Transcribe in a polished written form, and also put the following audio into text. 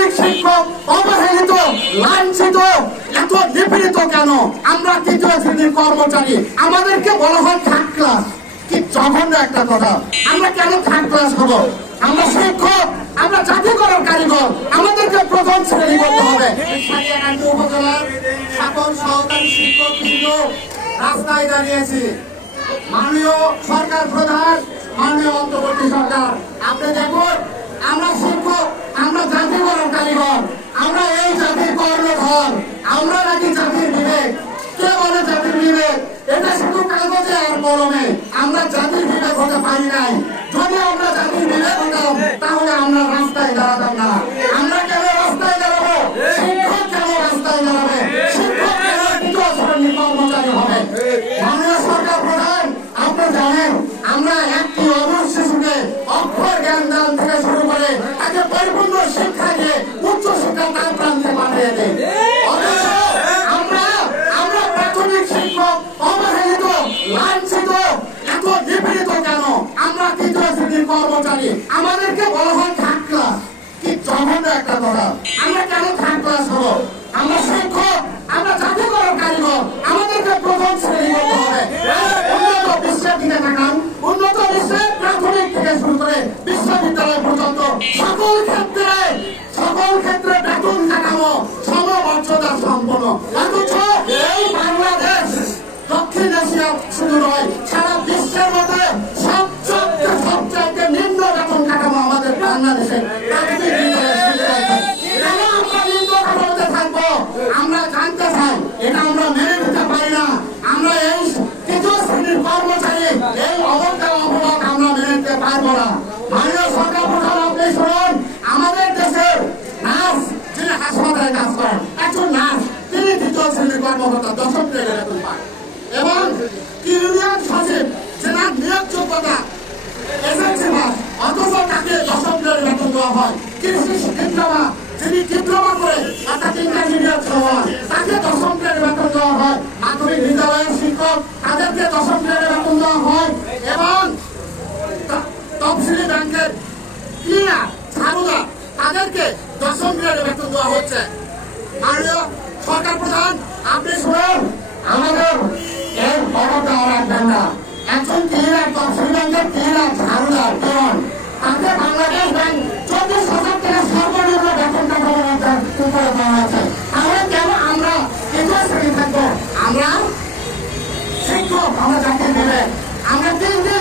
প্রাথমিক শিক্ষক অবহেলিত, লাঞ্ছিত, এত নিপীড়িত কেন? আমরা তৃতীয় শ্রেণীর কর্মচারী, আমাদেরকে বলা হয় থার্ড ক্লাস। কি জঘন্য একটা কথা! আমরা কেন থার্ড ক্লাস হবো? আমরা শিক্ষক, আমরা জাতি করার কারিগর, আমাদেরকে প্রথম শ্রেণী করতে হবে। উপজেলার সকল সহকারী শিক্ষক বৃন্দ রাস্তায় দাঁড়িয়েছি। মাননীয় সরকার প্রধান, মাননীয় অন্তর্বর্তী সরকার, আপনি দেখুন, আমরা শিক্ষক, আমরা জাতি করার কারিগর, আমরা এই জাতির কর্ণধর, আমরা নাকি জাতির বিবেক। কে বলে জাতির বিবেক? এটা শুধু কাগজে আর কলমে। আমরা জাতির বিবেক হতে পারি নাই। যদি আমরা জাতির বিবেক হতাম তাহলে আমরা রাস্তায় দাঁড়াতাম না। আমরা কেন রাস্তায় দাঁড়াবো? শিক্ষক কেন রাস্তায় দাঁড়াবে? শিক্ষক কেন তৃতীয় শ্রেণীর কর্মচারী হবে? মাননীয় সরকার প্রধান, আপনি জানেন আমরা একটি অবশ শিশুকে অক্ষর জ্ঞান দান থেকে শুরু করে তাকে পরিপূর্ণ শিক্ষা দিয়ে উচ্চ শিক্ষা তার প্রান্তে পাঠিয়ে দেয়। আমরা প্রাথমিক শিক্ষক অবহেলিত, লাঞ্ছিত, এত নিপীড়িত কেন? আমরা তৃতীয় শ্রেণীর কর্মচারী, আমাদেরকে বলা হয় থার্ড ক্লাস। কি জঘন্য একটা কথা! আমরা কেন থার্ড ক্লাস হবো? আমরা শিক্ষক, আমরা জাতি করার কারিগর, আমাদেরকে প্রথম শ্রেণী করতে হবে। উন্নত বিশ্বের দিকে তাকান, উন্নত বিশ্বে প্রাথমিক থেকে শুরু করে বিশ্ববিদ্যালয় পর্যন্ত সকল ক্ষেত্রে বেতন কাঠামো সমমর্যাদা সম্পন্ন। অথচ এই বাংলাদেশ দক্ষিণ এশিয়া শুধু নয়, সারা বিশ্বের মধ্যে সবচাইতে নিম্ন বেতন কাঠামো আমাদের বাংলাদেশে প্রাথমিক বিদ্যালয়। কেন আমরা নিম্ন কাঠামোতে থাকবো? আমরা জানতে চাই, এটা আমরা মেনে নিতে পারি না। আমরা এই তৃতীয় শ্রেণীর কর্মচারী, এই অবজ্ঞা অপবাদ আমরা মেনে নিতে পারবো না। মাননীয় সরকার প্রধান, আপনি শুনুন, আমাদের দেশের নার্স যিনি হাসপাতালে কাজ করেন, একজন নার্স, তিনি তৃতীয় শ্রেণীর কর্মকর্তা, দশম গ্রেডের বেতন পান। এবং ইউনিয়ন সচিব যেনার নিয়োগযোগ্যতা এসএসসি পাস, অথচ তাকে দশম গ্রেডের বেতন দেওয়া হয়। কৃষি ডিপ্লোমা, যিনি ডিপ্লোমা করে অর্থাৎ ইন্টারমিডিয়েট হওয়া, তাকে দশম গ্রেডের বেতন দেওয়া হয়। মাধ্যমিক বিদ্যালয়ের শিক্ষক, তাদেরকে দশম গ্রেডের বেতন দেওয়া হয়। এবং তফসিলি ব্যাংকের ক্লিনার, ঝাড়ুদার, তাদেরকে দশম গ্রেডের বেতন দেওয়া হচ্ছে। মাননীয় সরকার প্রধান, আপনি শুনুন, আমাদের এই খবরটা রাখবেন না। একজন ক্লিনার, তফসিলি ব্যাংকের ক্লিনার, ঝাড়ুদার, কেমন তাকে বাংলাদেশ ব্যাংক 24,000 টাকা সর্বনিম্ন বেতন কাঠামোর উপরে দেওয়া হয়েছে। তাহলে কেন আমরা তৃতীয় শ্রেণী থাকবো? আমরা শিক্ষক, আমরা জাতির বিবেক, আমরা 3 দিন